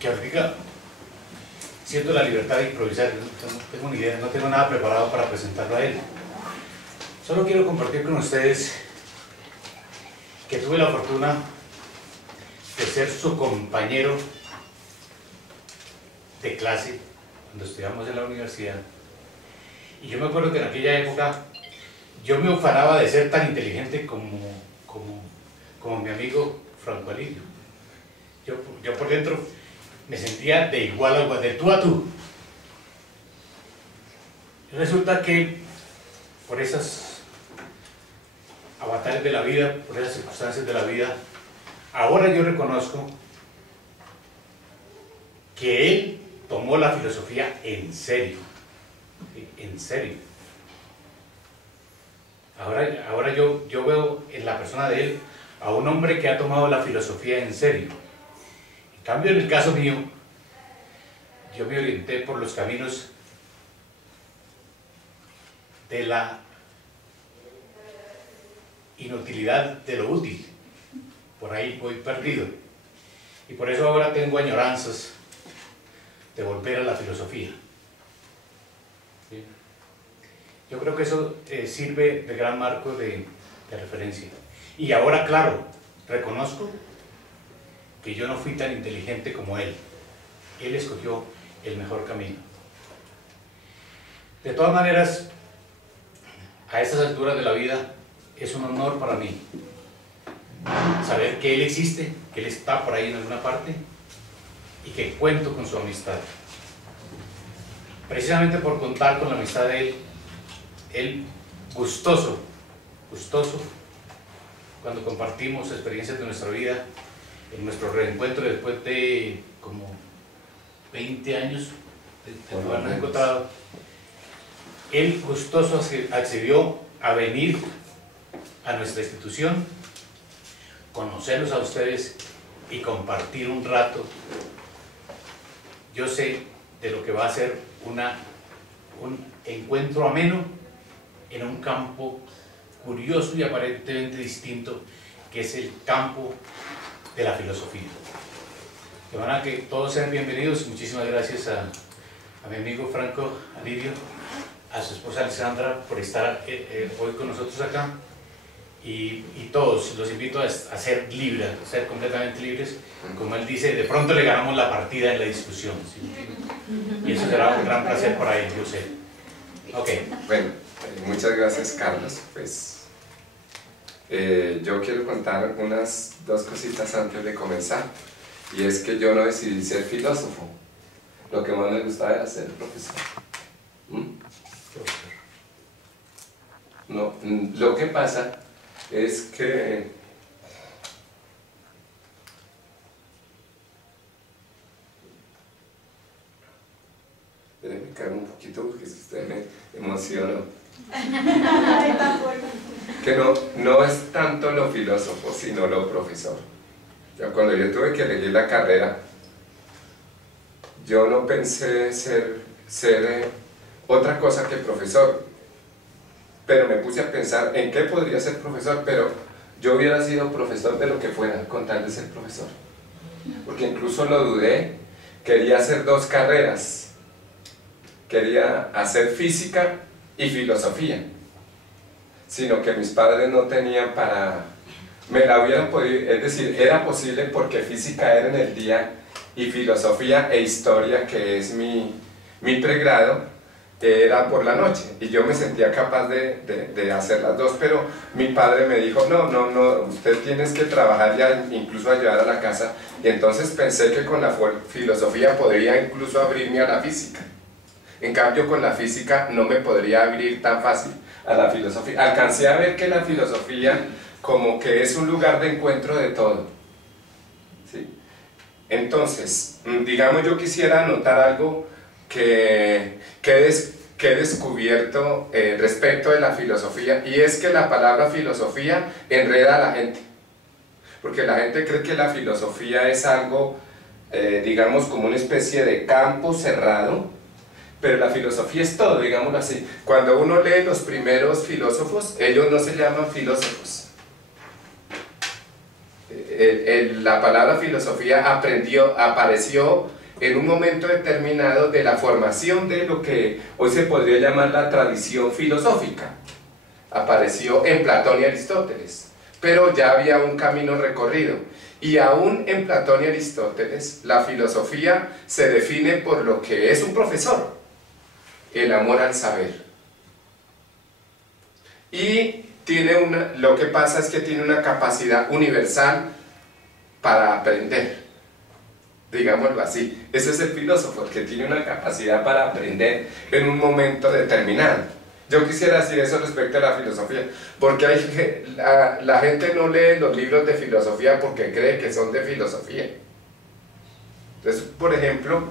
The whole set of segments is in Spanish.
que ahorita siento la libertad de improvisar, no tengo ni idea, no tengo nada preparado para presentarlo a él. Solo quiero compartir con ustedes que tuve la fortuna de ser su compañero de clase cuando estudiamos en la universidad. Y yo me acuerdo que en aquella época yo me ufanaba de ser tan inteligente como mi amigo Franco Alirio. Yo por dentro me sentía de igual a igual, de tú a tú. Y resulta que por esas avatares de la vida, por esas circunstancias de la vida, ahora yo reconozco que él tomó la filosofía en serio, ¿sí? En serio. Ahora yo veo en la persona de él a un hombre que ha tomado la filosofía en serio. En cambio, en el caso mío, yo me orienté por los caminos de la inutilidad de lo útil. Por ahí voy perdido. Y por eso ahora tengo añoranzas de volver a la filosofía. ¿Sí? Yo creo que eso sirve de gran marco de referencia. Y ahora, claro, reconozco que yo no fui tan inteligente como él. Él escogió el mejor camino. De todas maneras, a estas alturas de la vida, es un honor para mí saber que él existe, que él está por ahí en alguna parte y que cuento con su amistad. Precisamente por contar con la amistad de él gustoso, cuando compartimos experiencias de nuestra vida, en nuestro reencuentro después de como 20 años de habernos encontrado, él gustoso accedió a venir a nuestra institución, conocerlos a ustedes y compartir un rato. Yo sé de lo que va a ser un encuentro ameno en un campo curioso y aparentemente distinto, que es el campo de la filosofía. De manera que todos sean bienvenidos. Muchísimas gracias a mi amigo Franco Alirio, a su esposa Alessandra por estar hoy con nosotros acá, y todos los invito a ser libres, a ser completamente libres. Como él dice, de pronto le ganamos la partida en la discusión, ¿sí? Y eso será un gran placer para él, yo sé. Ok. Bueno, muchas gracias, Carlos. Pues yo quiero contar unas dos cositas antes de comenzar, y es que yo no decidí ser filósofo. Lo que más me gustaba era ser profesor. No, lo que pasa es que déjenme caer un poquito porque si usted me emocionó. Que no es tanto lo filósofo, sino lo profesor. Cuando yo tuve que elegir la carrera, yo no pensé ser otra cosa que profesor, pero me puse a pensar en qué podría ser profesor, pero yo hubiera sido profesor de lo que fuera con tal de ser profesor, porque incluso lo dudé. Quería hacer dos carreras, quería hacer física y filosofía, sino que mis padres no tenían para... me la hubieran podido, es decir, era posible porque física era en el día y filosofía e historia, que es mi pregrado, era por la noche, y yo me sentía capaz de hacer las dos, pero mi padre me dijo, no, usted tienes que trabajar ya, incluso ayudar a la casa, y entonces pensé que con la filosofía podría incluso abrirme a la física. En cambio, con la física no me podría abrir tan fácil a la filosofía. Alcancé a ver que la filosofía como que es un lugar de encuentro de todo, ¿sí? Entonces, digamos, yo quisiera anotar algo que he descubierto respecto de la filosofía, y es que la palabra filosofía enreda a la gente, porque la gente cree que la filosofía es algo, digamos, como una especie de campo cerrado, pero la filosofía es todo, digámoslo así. Cuando uno lee los primeros filósofos, ellos no se llaman filósofos, la palabra filosofía apareció en un momento determinado de la formación de lo que hoy se podría llamar la tradición filosófica. Apareció en Platón y Aristóteles, pero ya había un camino recorrido. Y aún en Platón y Aristóteles, la filosofía se define por lo que es un profesor, el amor al saber. Y lo que pasa es que tiene una capacidad universal para aprender, digámoslo así. Ese es el filósofo, el que tiene una capacidad para aprender en un momento determinado. Yo quisiera decir eso respecto a la filosofía, porque la gente no lee los libros de filosofía porque cree que son de filosofía. Entonces, por ejemplo,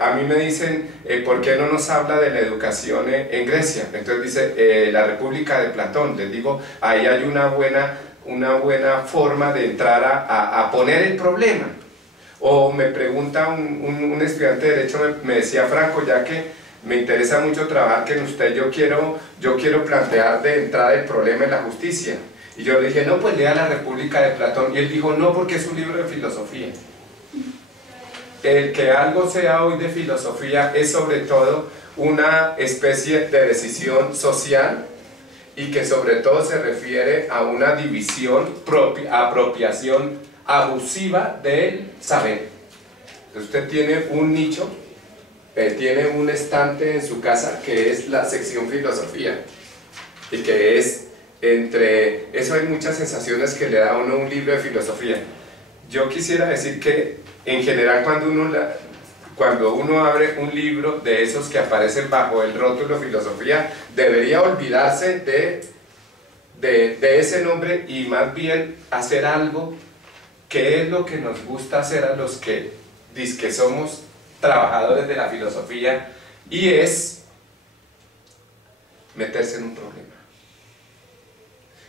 a mí me dicen, ¿por qué no nos habla de la educación en Grecia? Entonces dice, la República de Platón. Les digo, ahí hay una buena forma de entrar a poner el problema. O me pregunta un estudiante de Derecho, me decía, Franco, ya que me interesa mucho trabajar que en usted, yo quiero plantear de entrada el problema en la justicia. Y yo le dije, no, pues lea la República de Platón. Y él dijo, no, porque es un libro de filosofía. El que algo sea hoy de filosofía es sobre todo una especie de decisión social y que sobre todo se refiere a una división, apropiación abusiva del saber. Entonces usted tiene un nicho, tiene un estante en su casa que es la sección filosofía y que es entre eso hay muchas sensaciones que le da a uno un libro de filosofía. Yo quisiera decir que en general cuando uno abre un libro de esos que aparecen bajo el rótulo filosofía, debería olvidarse de ese nombre y más bien hacer algo que es lo que nos gusta hacer a los que dizque somos trabajadores de la filosofía, y es meterse en un problema.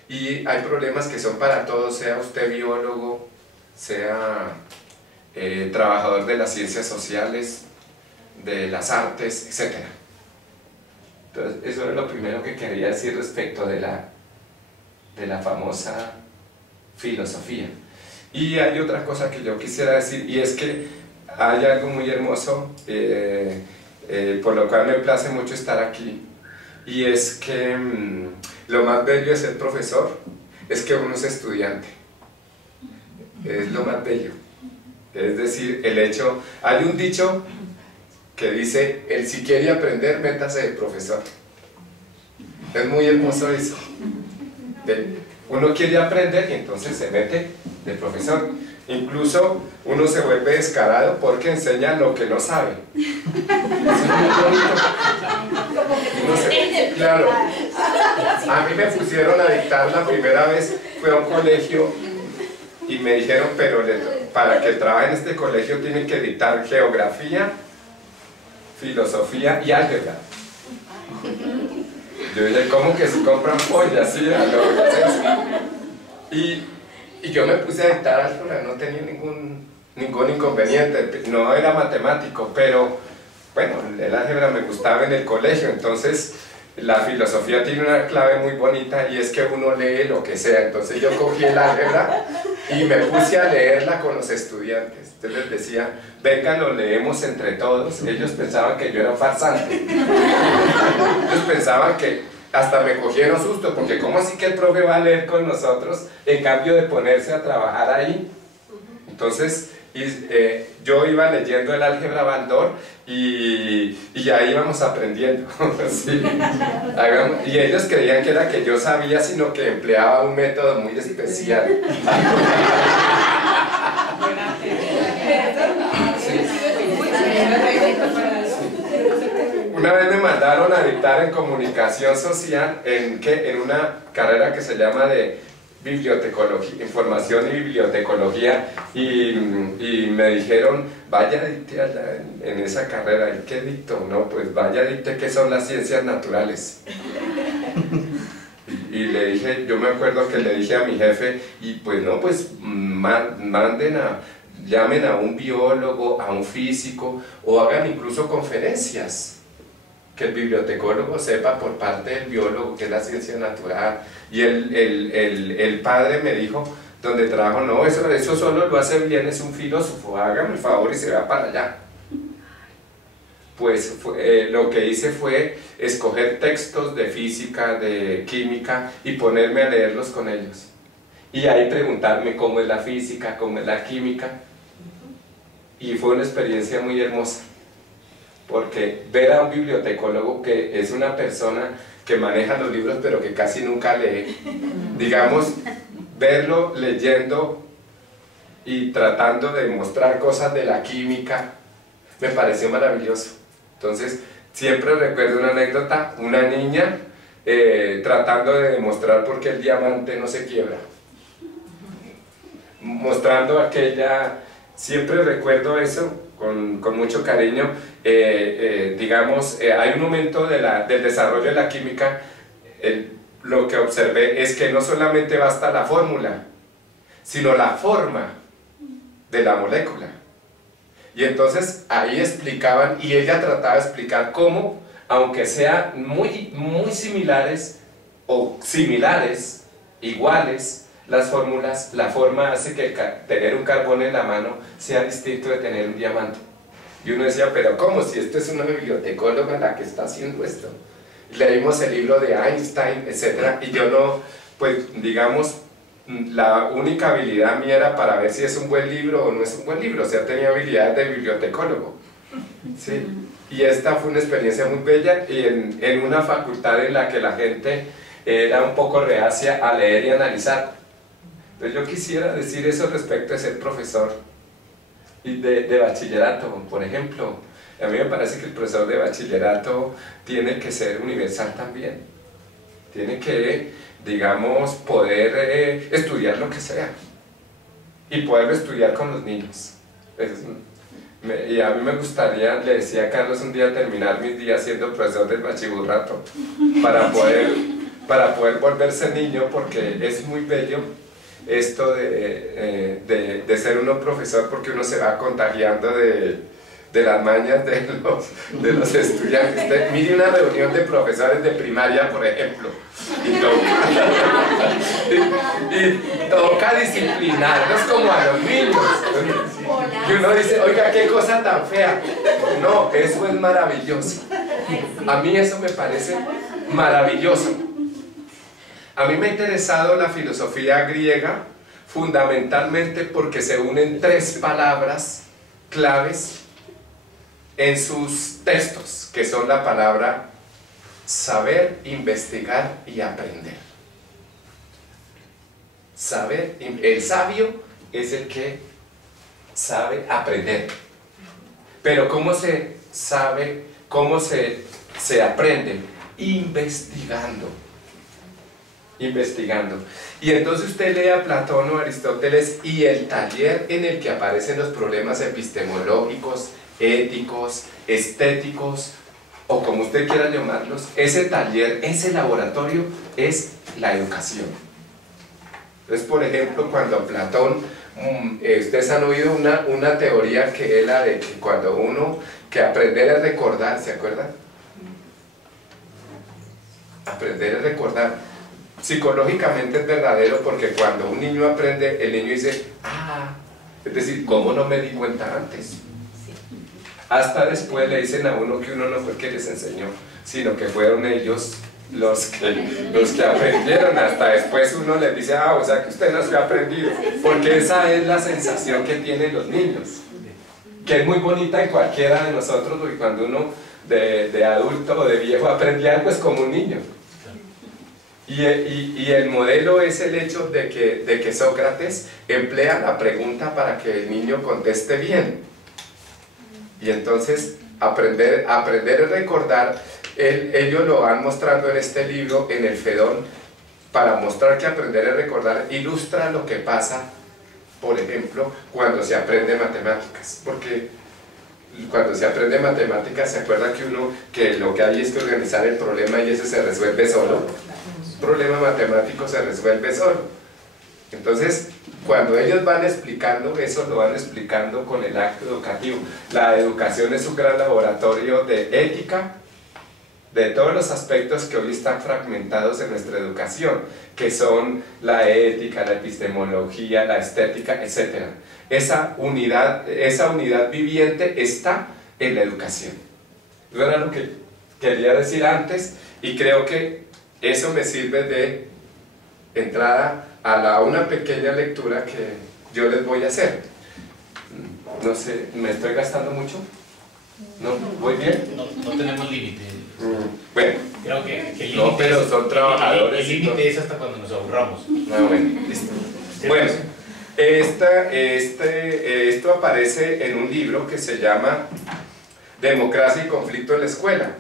Y hay problemas que son para todos, sea usted biólogo, sea trabajador de las ciencias sociales, de las artes, etc. Entonces, eso es lo primero que quería decir respecto de la famosa filosofía. Y hay otra cosa que yo quisiera decir, y es que hay algo muy hermoso, por lo cual me place mucho estar aquí, y es que lo más bello de ser profesor es que uno es estudiante. Es lo más bello. Es decir, hay un dicho que dice, el si quiere aprender, métase de profesor. Es muy hermoso eso. Uno quiere aprender y entonces se mete de profesor. Incluso uno se vuelve descarado porque enseña lo que no sabe. Eso es muy bonito. Claro. A mí me pusieron a dictar la primera vez, fue a un colegio y me dijeron, pero para que trabaje en este colegio tienen que dictar geografía, filosofía y álgebra. Yo dije, ¿cómo que se compran pollas? ¿Sí? Y yo me puse a dictar álgebra, no tenía ningún inconveniente, no era matemático, pero bueno, el álgebra me gustaba en el colegio. Entonces la filosofía tiene una clave muy bonita y es que uno lee lo que sea. Entonces yo cogí el álgebra y me puse a leerla con los estudiantes. Entonces les decía, venga, lo leemos entre todos. Ellos pensaban que yo era farsante. Ellos pensaban que hasta me cogieron susto, porque ¿cómo así que el profe va a leer con nosotros en cambio de ponerse a trabajar ahí? Entonces yo iba leyendo el álgebra Baldor y ya íbamos aprendiendo. Sí. Y ellos creían que era que yo sabía, sino que empleaba un método muy especial. Una vez me mandaron a dictar en comunicación social en una carrera que se llama de bibliotecología, información y bibliotecología, y me dijeron, vaya dicte allá en esa carrera. ¿Y qué dicto? No, pues vaya dicte qué son las ciencias naturales. Y le dije, yo me acuerdo que le dije a mi jefe, y pues no, pues llamen a un biólogo, a un físico, o hagan incluso conferencias, que el bibliotecólogo sepa por parte del biólogo qué es la ciencia natural. Y el padre me dijo, donde trabajo, no, eso solo lo hace bien, es un filósofo, hágame el favor y se va para allá. Pues lo que hice fue escoger textos de física, de química y ponerme a leerlos con ellos. Y ahí preguntarme cómo es la física, cómo es la química. Y fue una experiencia muy hermosa, porque ver a un bibliotecólogo que es una persona que maneja los libros pero que casi nunca lee, digamos, verlo leyendo y tratando de mostrar cosas de la química, me pareció maravilloso. Entonces, siempre recuerdo una anécdota, una niña tratando de demostrar por qué el diamante no se quiebra. Mostrando aquella, siempre recuerdo eso con mucho cariño. Digamos, hay un momento del desarrollo de la química, lo que observé es que no solamente basta la fórmula, sino la forma de la molécula. Y entonces ahí explicaban, y ella trataba de explicar cómo, aunque sean muy similares o similares, iguales, las fórmulas, la forma hace que tener un carbón en la mano sea distinto de tener un diamante. Y uno decía, pero ¿cómo? Si esto es una bibliotecóloga la que está haciendo esto. Leímos el libro de Einstein, etc. Y yo no, pues digamos, la única habilidad mía era para ver si es un buen libro o no es un buen libro, o sea, tenía habilidades de bibliotecólogo, ¿sí? Y esta fue una experiencia muy bella, y en una facultad en la que la gente era un poco reacia a leer y analizar. Entonces yo quisiera decir eso respecto de ser profesor y de bachillerato, por ejemplo. A mí me parece que el profesor de bachillerato tiene que ser universal también, tiene que, digamos, poder estudiar lo que sea y poderlo estudiar con los niños. Y a mí me gustaría, le decía a Carlos un día, terminar mis días siendo profesor del bachillerato para poder volverse niño, porque es muy bello esto de ser uno profesor, porque uno se va contagiando de las mañas de los estudiantes. Mire una reunión de profesores de primaria, por ejemplo, y toca disciplinarlos como a los niños. Y uno dice, oiga, qué cosa tan fea. No, eso es maravilloso. A mí eso me parece maravilloso. A mí me ha interesado la filosofía griega fundamentalmente porque se unen tres palabras claves en sus textos, que son la palabra saber, investigar y aprender. Saber, el sabio es el que sabe aprender. Pero ¿cómo se sabe, cómo se aprende? Investigando. Y entonces usted lee a Platón o Aristóteles, y el taller en el que aparecen los problemas epistemológicos, éticos, estéticos, o como usted quiera llamarlos, ese taller, ese laboratorio es la educación. Entonces, por ejemplo, cuando Platón, ustedes han oído una teoría que es la de que cuando que aprender es recordar, ¿se acuerdan? Aprender es recordar. Psicológicamente es verdadero, porque cuando un niño aprende, el niño dice, es decir, ¿cómo no me di cuenta antes? Hasta después le dicen a uno que uno no fue el que les enseñó, sino que fueron ellos los que aprendieron. Hasta después uno les dice, o sea que usted no se ha aprendido, porque esa es la sensación que tienen los niños, que es muy bonita en cualquiera de nosotros, porque cuando uno de adulto o de viejo aprende algo es como un niño. Y el modelo es el hecho de que Sócrates emplea la pregunta para que el niño conteste bien. Y entonces aprender es recordar. Ellos lo van mostrando en este libro, en el Fedón, para mostrar que aprender es recordar ilustra lo que pasa, por ejemplo, cuando se aprende matemáticas. Porque cuando se aprende matemáticas, se acuerda que lo que hay es que organizar el problema, y ese se resuelve solo. Un problema matemático se resuelve solo. Entonces, cuando ellos van explicando eso, lo van explicando con el acto educativo. La educación es un gran laboratorio de ética, de todos los aspectos que hoy están fragmentados en nuestra educación, que son la ética, la epistemología, la estética, etc. Esa unidad viviente está en la educación. Eso era lo que quería decir antes, y creo que eso me sirve de entrada a una pequeña lectura que yo les voy a hacer. No sé, ¿me estoy gastando mucho? ¿No? ¿Voy bien? No tenemos límite. Bueno, creo que el límite no, pero son trabajadores. El límite es hasta cuando nos aburramos. Bueno, listo. Bueno, esto aparece en un libro que se llama Democracia y conflicto en la escuela.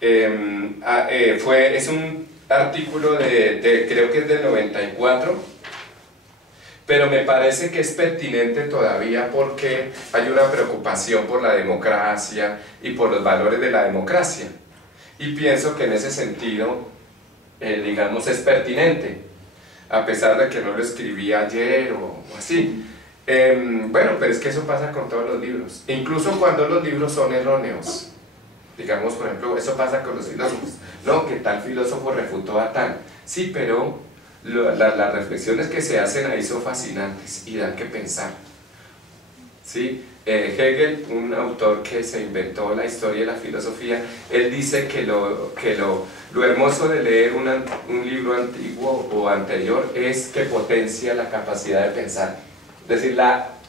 Es un artículo creo que es del 94, pero me parece que es pertinente todavía porque hay una preocupación por la democracia y por los valores de la democracia, y pienso que en ese sentido, digamos, es pertinente, a pesar de que no lo escribí ayer o así. Bueno, pero es que eso pasa con todos los libros, incluso cuando los libros son erróneos. Digamos, por ejemplo, eso pasa con los filósofos, ¿no? Que tal filósofo refutó a tal. Sí, pero las reflexiones que se hacen ahí son fascinantes y dan que pensar. ¿Sí? Hegel, un autor que se inventó la historia de la filosofía, él dice que lo hermoso de leer un libro antiguo o anterior es que potencia la capacidad de pensar. Es decir,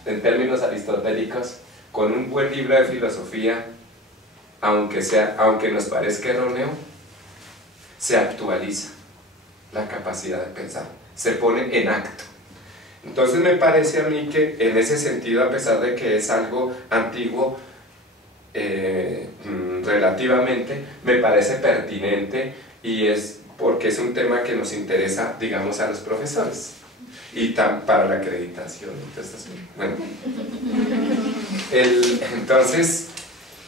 en términos aristotélicos, con un buen libro de filosofía, aunque nos parezca erróneo, se actualiza la capacidad de pensar, se pone en acto. Entonces me parece a mí que en ese sentido, a pesar de que es algo antiguo relativamente, me parece pertinente, y es porque es un tema que nos interesa, digamos, a los profesores y para la acreditación. Entonces, bueno, entonces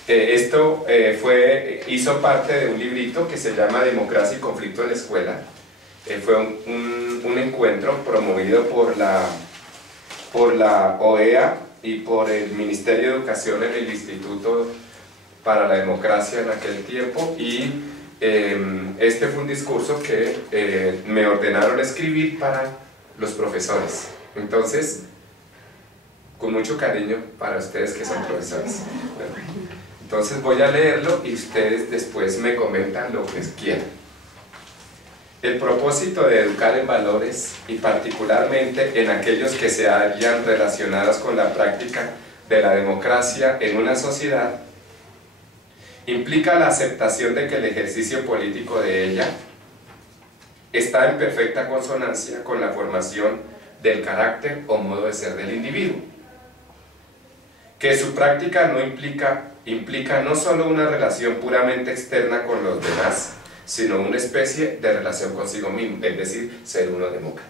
esto hizo parte de un librito que se llama Democracia y conflicto en la escuela. Fue un encuentro promovido por la OEA y por el Ministerio de Educación en el Instituto para la Democracia en aquel tiempo, y este fue un discurso que me ordenaron escribir para los profesores. Entonces, con mucho cariño para ustedes que son profesores. Bueno, entonces voy a leerlo y ustedes después me comentan lo que quieran. El propósito de educar en valores, y particularmente en aquellos que se hallan relacionados con la práctica de la democracia en una sociedad, implica la aceptación de que el ejercicio político de ella está en perfecta consonancia con la formación del carácter o modo de ser del individuo, que su práctica no implica no solo una relación puramente externa con los demás, sino una especie de relación consigo mismo, es decir, ser uno demócrata.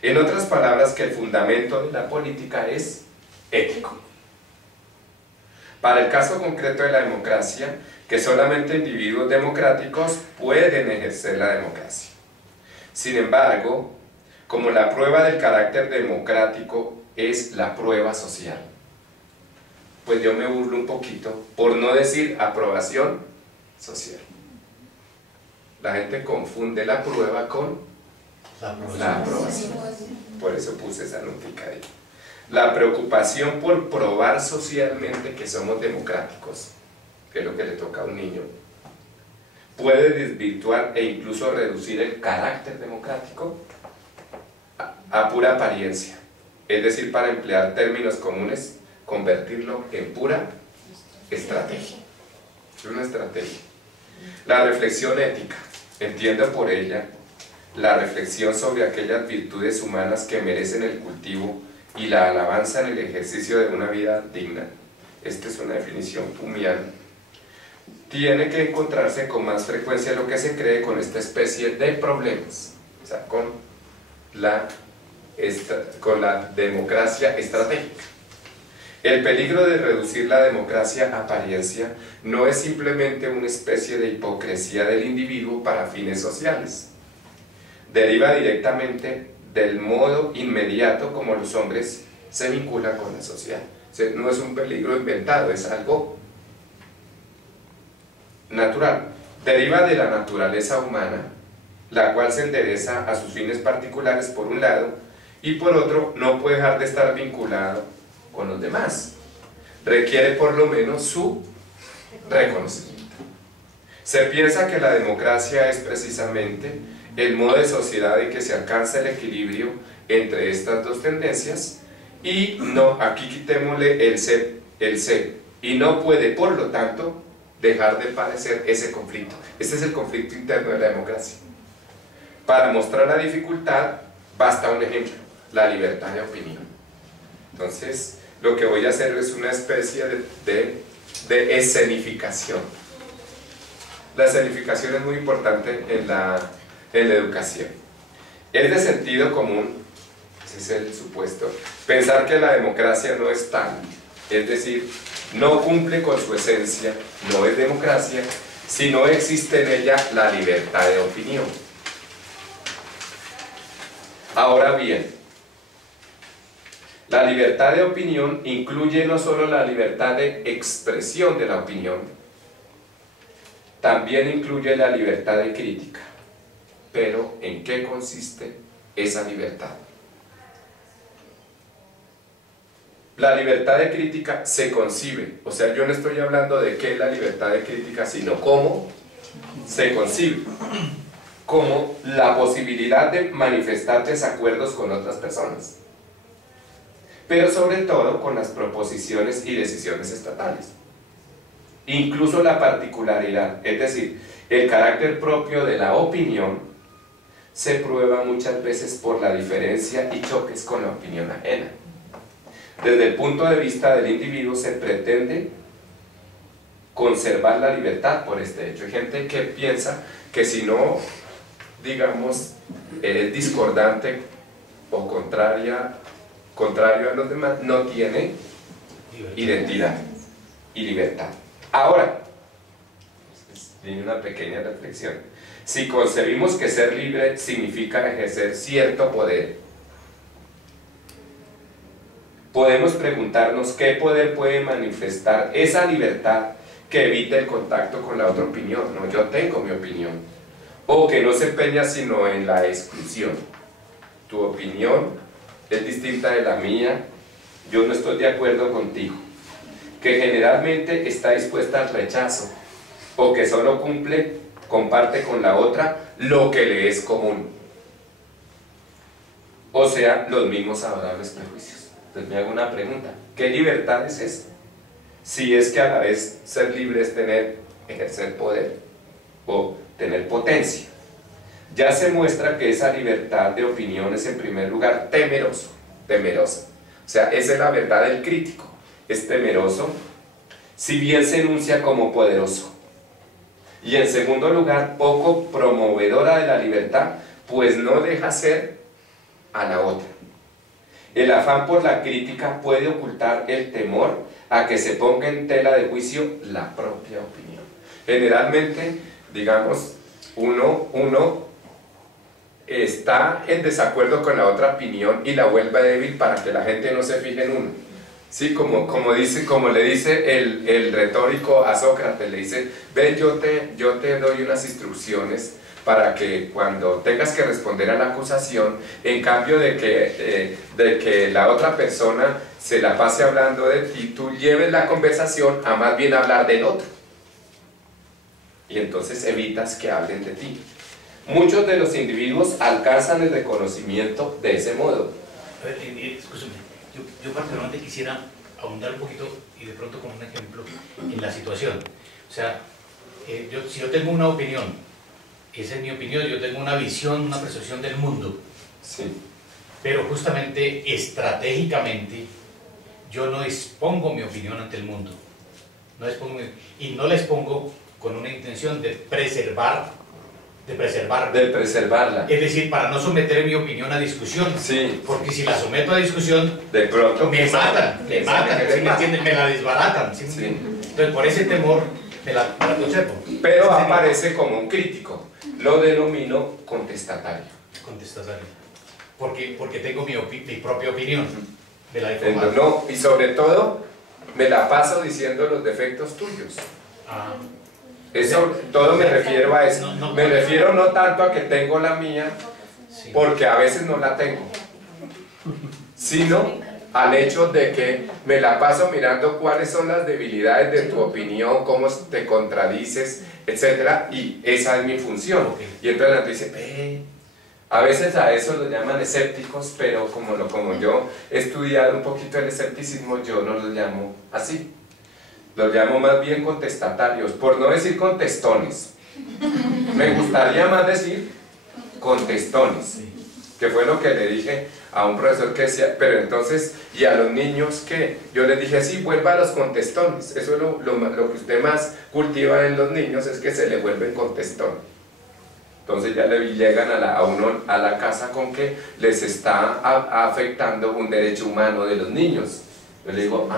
En otras palabras, que el fundamento de la política es ético. Para el caso concreto de la democracia, que solamente individuos democráticos pueden ejercer la democracia. Sin embargo, como la prueba del carácter democrático es la prueba social, pues yo me burlo un poquito, por no decir aprobación social. La gente confunde la prueba con la aprobación. Por eso puse esa notica ahí. La preocupación por probar socialmente que somos democráticos, que es lo que le toca a un niño, puede desvirtuar e incluso reducir el carácter democrático a pura apariencia. Es decir, para emplear términos comunes, convertirlo en pura estrategia. Es una estrategia. La reflexión ética, entiendo por ella la reflexión sobre aquellas virtudes humanas que merecen el cultivo y la alabanza en el ejercicio de una vida digna. Esta es una definición pumiana. Tiene que encontrarse con más frecuencia de lo que se cree con esta especie de problemas, o sea, con la democracia estratégica. El peligro de reducir la democracia a apariencia no es simplemente una especie de hipocresía del individuo para fines sociales. Deriva directamente del modo inmediato como los hombres se vinculan con la sociedad. O sea, no es un peligro inventado, es algo natural. Deriva de la naturaleza humana, la cual se endereza a sus fines particulares por un lado, y por otro no puede dejar de estar vinculado con los demás. Requiere por lo menos su reconocimiento. Se piensa que la democracia es precisamente el modo de sociedad en que se alcanza el equilibrio entre estas dos tendencias, y no, aquí quitémosle el ser, y no puede por lo tanto dejar de padecer ese conflicto. Este es el conflicto interno de la democracia. Para mostrar la dificultad basta un ejemplo: la libertad de opinión. Entonces lo que voy a hacer es una especie de escenificación. La escenificación es muy importante en la educación. Es de sentido común, ese es el supuesto, pensar que la democracia no es tal, es decir, no cumple con su esencia, no es democracia, si no existe en ella la libertad de opinión. Ahora bien, la libertad de opinión incluye no solo la libertad de expresión de la opinión, también incluye la libertad de crítica. Pero, ¿en qué consiste esa libertad? La libertad de crítica se concibe, o sea, yo no estoy hablando de qué es la libertad de crítica, sino cómo se concibe, como la posibilidad de manifestar desacuerdos con otras personas, pero sobre todo con las proposiciones y decisiones estatales. Incluso la particularidad, es decir, el carácter propio de la opinión, se prueba muchas veces por la diferencia y choques con la opinión ajena. Desde el punto de vista del individuo se pretende conservar la libertad por este hecho. Hay gente que piensa que si no, digamos, es discordante o contrario a los demás, no tiene identidad y libertad. Ahora, viene una pequeña reflexión. Si concebimos que ser libre significa ejercer cierto poder, podemos preguntarnos qué poder puede manifestar esa libertad que evita el contacto con la otra opinión. No, yo tengo mi opinión, o que no se empeña sino en la exclusión. Tu opinión es distinta de la mía, yo no estoy de acuerdo contigo, que generalmente está dispuesta al rechazo, o que solo comparte con la otra lo que le es común, o sea, los mismos adorables prejuicios. Entonces me hago una pregunta: ¿qué libertad es esa? Si es que a la vez ser libre es ejercer poder o tener potencia. Ya se muestra que esa libertad de opinión es en primer lugar temerosa. O sea, esa es la verdad del crítico. Es temeroso, si bien se enuncia como poderoso. Y en segundo lugar, poco promovedora de la libertad, pues no deja ser a la otra. El afán por la crítica puede ocultar el temor a que se ponga en tela de juicio la propia opinión. Generalmente, digamos, uno está en desacuerdo con la otra opinión y la vuelve débil para que la gente no se fije en uno. Sí, como le dice el retórico a Sócrates, le dice: ven, yo te doy unas instrucciones para que cuando tengas que responder a la acusación, en cambio de que la otra persona se la pase hablando de ti, tú lleves la conversación a más bien hablar del otro. Y entonces evitas que hablen de ti. Muchos de los individuos alcanzan el reconocimiento de ese modo. Escúchame, yo particularmente quisiera ahondar un poquito y de pronto con un ejemplo en la situación. O sea, si yo tengo una opinión, esa es mi opinión, yo tengo una visión, una percepción del mundo. Sí. Pero justamente, estratégicamente, yo no expongo mi opinión ante el mundo. Y no la expongo con una intención de preservarla. Es decir, para no someter mi opinión a discusión. Sí. Porque si la someto a discusión, de pronto me matan, ¿sí me entienden? Me la desbaratan. ¿Sí? Sí. Entonces, por ese temor, me la conservo. Pero aparece como un crítico. Lo denomino contestatario. Contestatario. Porque tengo mi propia opinión. Me la he formado. No, y sobre todo, me la paso diciendo los defectos tuyos. Eso, todo me refiero a eso. Me refiero no tanto a que tengo la mía, porque a veces no la tengo, sino al hecho de que me la paso mirando cuáles son las debilidades de tu opinión, cómo te contradices, etc. Y esa es mi función. Y entonces la dice, a veces a eso lo llaman escépticos, pero como yo he estudiado un poquito el escepticismo, yo no los llamo así. Los llamo más bien contestatarios, por no decir contestones. Me gustaría más decir contestones, que fue lo que le dije a un profesor que decía, pero entonces, y a los niños que yo les dije, sí, vuelva a los contestones. Eso es lo que usted más cultiva en los niños, es que se le vuelven contestones. Entonces ya llegan a uno a la casa con que les está afectando un derecho humano de los niños. Yo le digo,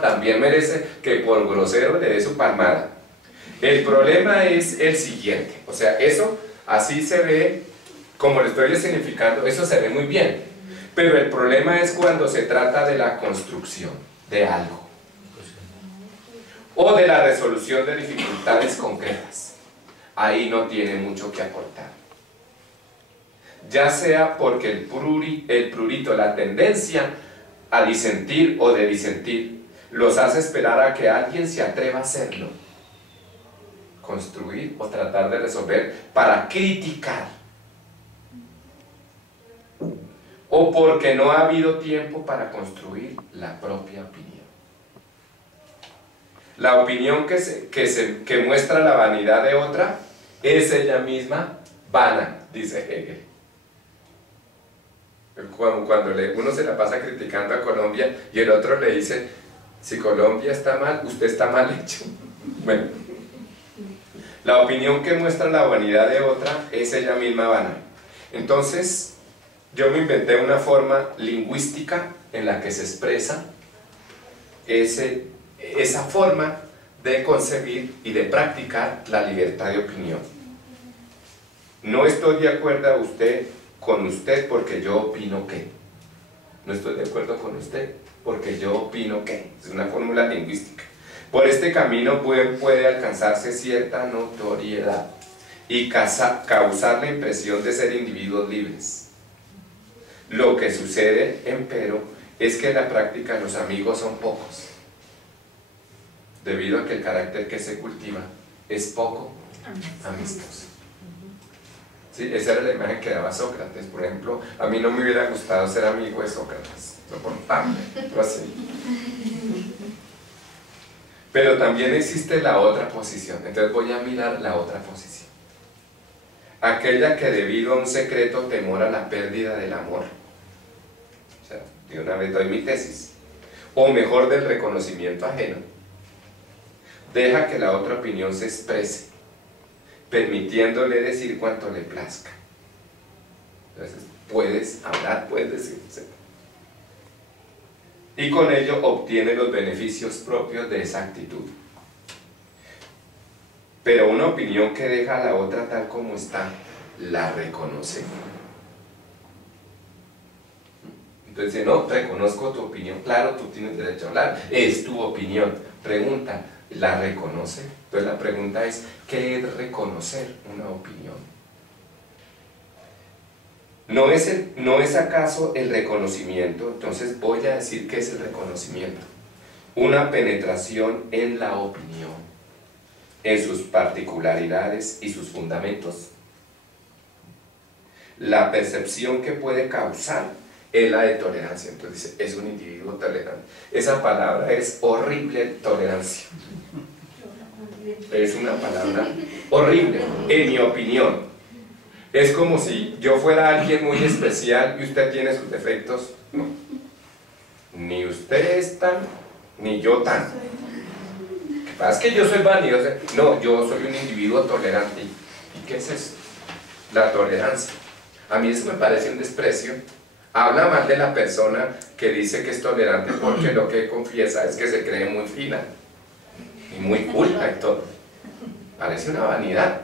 también merece que por grosero le dé su palmada. El problema es el siguiente, o sea, eso así se ve, como le estoy significando, eso se ve muy bien. Pero el problema es cuando se trata de la construcción de algo o de la resolución de dificultades concretas. Ahí no tiene mucho que aportar. Ya sea porque el prurito, la tendencia a disentir o de disentir, los hace esperar a que alguien se atreva a hacerlo, construir o tratar de resolver para criticar, o porque no ha habido tiempo para construir la propia opinión. La opinión que muestra la vanidad de otra es ella misma vana, dice Hegel. Cuando uno se la pasa criticando a Colombia y el otro le dice, si Colombia está mal, usted está mal hecho. Bueno, la opinión que muestra la vanidad de otra es ella misma vana. Entonces, yo me inventé una forma lingüística en la que se expresa esa forma de concebir y de practicar la libertad de opinión. No estoy de acuerdo con usted porque yo opino que. No estoy de acuerdo con usted porque yo opino que. Es una fórmula lingüística. Por este camino puede alcanzarse cierta notoriedad y causar la impresión de ser individuos libres. Lo que sucede, empero, es que en la práctica los amigos son pocos, debido a que el carácter que se cultiva es poco amistoso. Sí, esa era la imagen que daba Sócrates. Por ejemplo, a mí no me hubiera gustado ser amigo de Sócrates, soportable, pero así. Pero también existe la otra posición, entonces voy a mirar la otra posición. Aquella que debido a un secreto temor a la pérdida del amor, o sea, de una vez doy mi tesis, o mejor del reconocimiento ajeno, deja que la otra opinión se exprese, permitiéndole decir cuanto le plazca. Entonces, puedes hablar, puedes decir, etc. Y con ello obtiene los beneficios propios de esa actitud. Pero una opinión que deja a la otra tal como está, la reconoce. Entonces, no, reconozco tu opinión, claro, tú tienes derecho a hablar, es tu opinión. Pregunta, ¿la reconoce? Entonces la pregunta es, ¿qué es reconocer una opinión? ¿No es acaso el reconocimiento? Entonces voy a decir qué es el reconocimiento. Una penetración en la opinión, en sus particularidades y sus fundamentos. La percepción que puede causar es la de tolerancia. Entonces dice, es un individuo tolerante. Esa palabra es horrible, tolerancia. Es una palabra horrible, en mi opinión. Es como si yo fuera alguien muy especial y usted tiene sus defectos. No. Ni usted es tan, ni yo tan. Es que yo soy vanidoso. No, yo soy un individuo tolerante. ¿Y qué es eso? La tolerancia. A mí eso me parece un desprecio. Habla mal de la persona que dice que es tolerante porque lo que confiesa es que se cree muy fina y muy culta y todo. Parece una vanidad.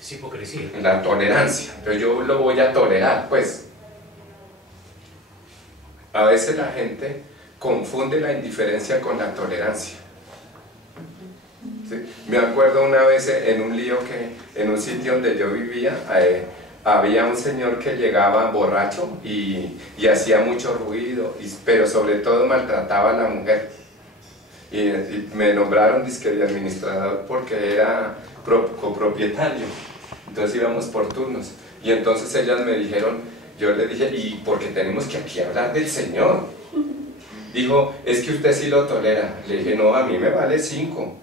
Es hipocresía. La tolerancia. Entonces yo lo voy a tolerar, pues. A veces la gente confunde la indiferencia con la tolerancia. Sí. Me acuerdo una vez en un lío que en un sitio donde yo vivía, había un señor que llegaba borracho y hacía mucho ruido, pero sobre todo maltrataba a la mujer. Y me nombraron disque de administrador porque era copropietario, entonces íbamos por turnos. Y entonces ellas me dijeron, yo le dije, ¿y por qué tenemos que aquí hablar del Señor? Dijo, es que usted sí lo tolera. Le dije, no, a mí me vale 5.